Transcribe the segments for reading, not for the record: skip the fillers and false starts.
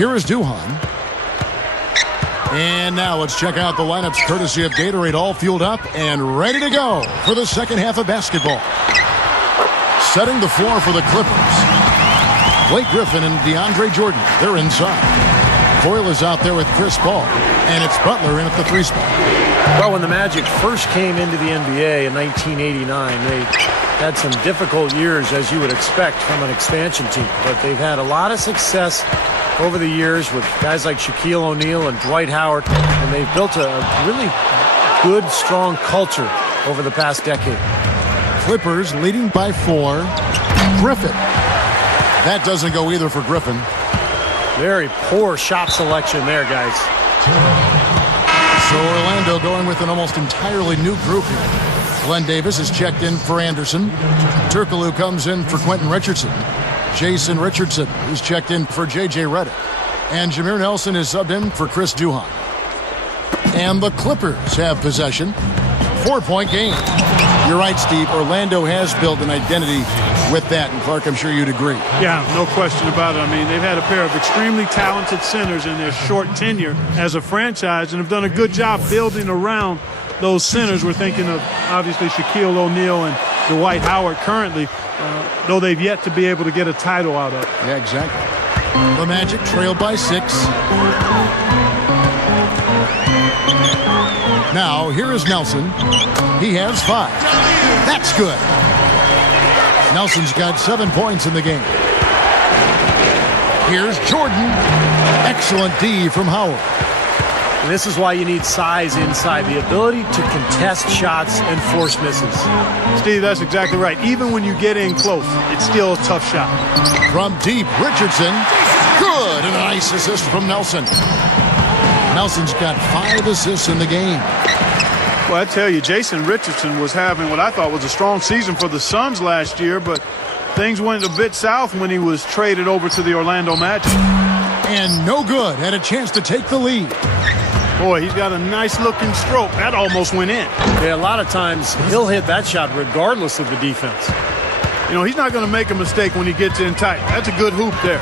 Here is Duhan. And now let's check out the lineups courtesy of Gatorade, all fueled up and ready to go for the second half of basketball. Setting the floor for the Clippers. Blake Griffin and DeAndre Jordan, they're inside. Boyle is out there with Chris Paul, and it's Butler in at the 3 spot. Well, when the Magic first came into the NBA in 1989, they had some difficult years, as you would expect from an expansion team. But they've had a lot of success over the years with guys like Shaquille O'Neal and Dwight Howard, and they've built a really good, strong culture over the past decade. Clippers leading by 4. Griffin. That doesn't go either for Griffin. Very poor shot selection there, guys. So Orlando going with an almost entirely new group here. Glenn Davis is checked in for Anderson. Turkoglu comes in for Quentin Richardson. Jason Richardson is checked in for J.J. Redick. And Jameer Nelson is subbed in for Chris Duhan. And the Clippers have possession. 4-point game. You're right, Steve. Orlando has built an identity with that. And Clark, I'm sure you'd agree. Yeah, no question about it. I mean, they've had a pair of extremely talented centers in their short tenure as a franchise and have done a good job building around those centers. We're thinking of, obviously, Shaquille O'Neal and Dwight Howard currently, though they've yet to be able to get a title out of it. Yeah, exactly. The Magic trailed by 6. Now, here is Nelson. He has 5. That's good. Nelson's got 7 points in the game. Here's Jordan. Excellent D from Howard. And this is why you need size inside, the ability to contest shots and force misses. Steve, that's exactly right. Even when you get in close, it's still a tough shot. From deep, Richardson. Good. And a nice assist from Nelson. Nelson's got 5 assists in the game. Well, I tell you, Jason Richardson was having what I thought was a strong season for the Suns last year, but things went a bit south when he was traded over to the Orlando Magic. And no good. Had a chance to take the lead. Boy, he's got a nice-looking stroke. That almost went in. Yeah, a lot of times he'll hit that shot regardless of the defense. You know, he's not going to make a mistake when he gets in tight. That's a good hoop there.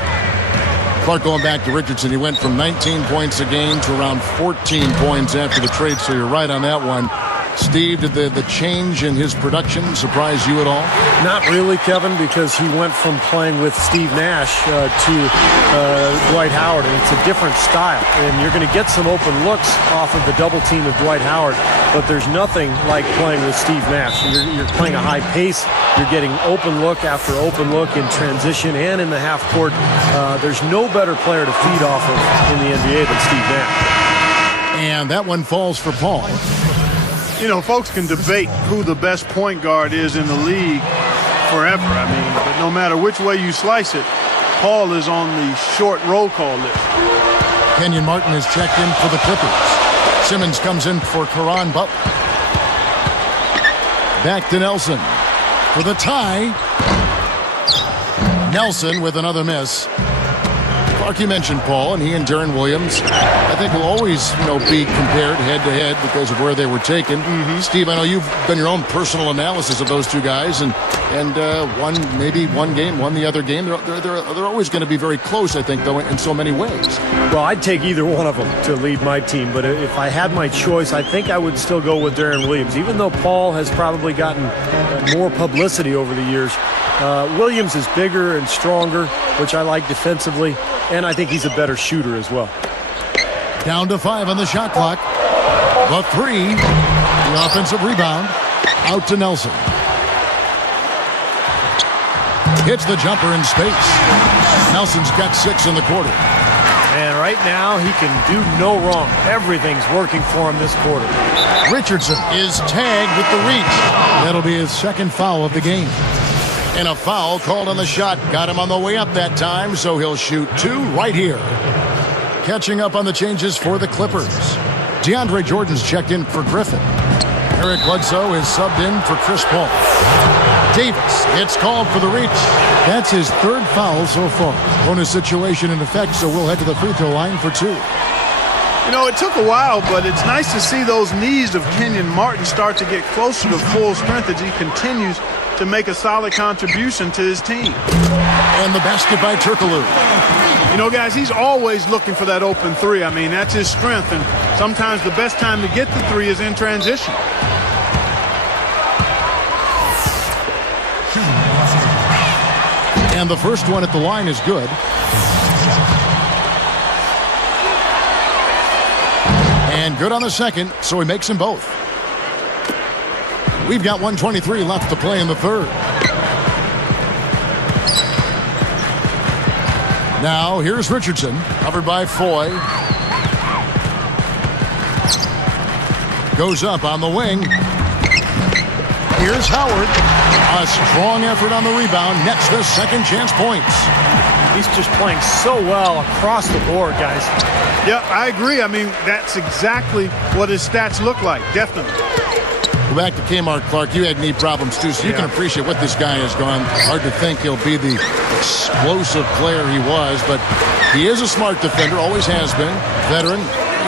Clark, going back to Richardson, he went from 19 points a game to around 14 points after the trade, so you're right on that one. Steve, did the change in his production surprise you at all? Not really, Kevin, because he went from playing with Steve Nash to Dwight Howard, and it's a different style. And you're going to get some open looks off of the double team of Dwight Howard, but there's nothing like playing with Steve Nash. You're playing a high pace. You're getting open look after open look in transition and in the half court. There's no better player to feed off of in the NBA than Steve Nash. And that one falls for Paul. You know, folks can debate who the best point guard is in the league forever. I mean, but no matter which way you slice it, Paul is on the short roll call list. Kenyon Martin is checked in for the Clippers. Simmons comes in for Caron Butler. Back to Nelson for the tie. Nelson with another miss. Clark, you mentioned Paul, and he and Deron Williams, I think, will always, be compared head-to-head because of where they were taken. Steve, I know you've done your own personal analysis of those two guys, and won the other game. They're always going to be very close, I think, though, in so many ways. Well, I'd take either one of them to lead my team, but if I had my choice, I think I would still go with Deron Williams, even though Paul has probably gotten more publicity over the years. Williams is bigger and stronger, which I like defensively, and I think he's a better shooter as well. Down to 5 on the shot clock. The 3, the offensive rebound, out to Nelson. Hits the jumper in space. Nelson's got 6 in the quarter. And right now, he can do no wrong. Everything's working for him this quarter. Richardson is tagged with the reach. That'll be his second foul of the game. And a foul called on the shot. Got him on the way up that time, so he'll shoot 2 right here. Catching up on the changes for the Clippers. DeAndre Jordan's checked in for Griffin. Eric Bledsoe is subbed in for Chris Paul. Davis gets called for the reach. That's his 3rd foul so far. Bonus situation in effect, so we'll head to the free throw line for 2. You know, it took a while, but it's nice to see those knees of Kenyon Martin start to get closer to full strength as he continues to make a solid contribution to his team. And the basket by Turkoglu. You You know, guys, he's always looking for that open three. I mean, that's his strength, and sometimes the best time to get the three is in transition. And the first one at the line is good. And good on the second, so he makes them both. We've got 1:23 left to play in the third. Now, here's Richardson, covered by Foy. Goes up on the wing. Here's Howard. A strong effort on the rebound. Nets the second chance points. He's just playing so well across the board, guys. Yeah, I agree. I mean, that's exactly what his stats look like, definitely. Go back to Kmart, Clark. You had knee problems, too, so you can appreciate what this guy has gone. Hard to think he'll be the explosive player he was, but he is a smart defender, always has been. Veteran.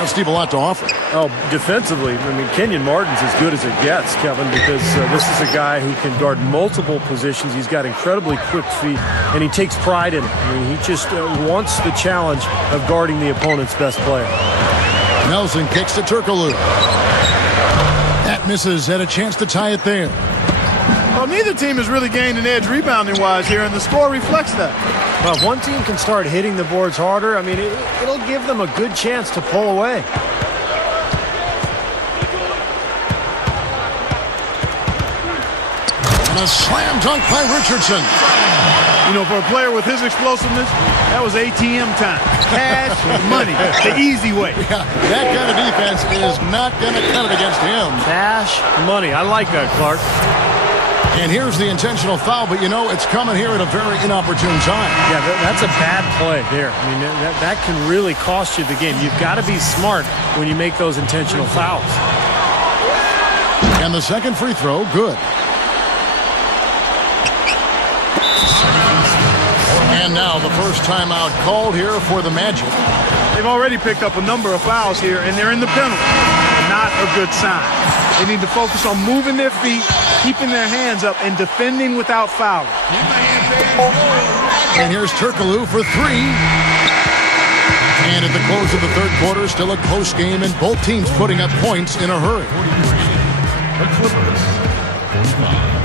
Steve, a lot to offer. Oh, defensively, I mean, Kenyon Martin's as good as it gets, Kevin, because this is a guy who can guard multiple positions. He's got incredibly quick feet, and he takes pride in it. I mean, he just wants the challenge of guarding the opponent's best player. Nelson kicks to Turkoglu. That misses, had a chance to tie it there. Well, neither team has really gained an edge rebounding-wise here, and the score reflects that. Well, if one team can start hitting the boards harder, I mean, it'll give them a good chance to pull away. And a slam dunk by Richardson. You know, for a player with his explosiveness, that was ATM time. Cash, money, the easy way. Yeah, that kind of defense is not going to cut it against him. Cash, money. I like that, Clark. And here's the intentional foul, but you know it's coming here at a very inopportune time. Yeah, that's a bad play there. I mean, that can really cost you the game. You've got to be smart when you make those intentional fouls. And the second free throw, good. And now the first timeout called here for the Magic. They've already picked up a number of fouls here, and they're in the penalty. Not a good sign. They need to focus on moving their feet, keeping their hands up, and defending without fouling. And here's Turkoglu for three. And at the close of the third quarter, still a close game, and both teams putting up points in a hurry. The Clippers, 45.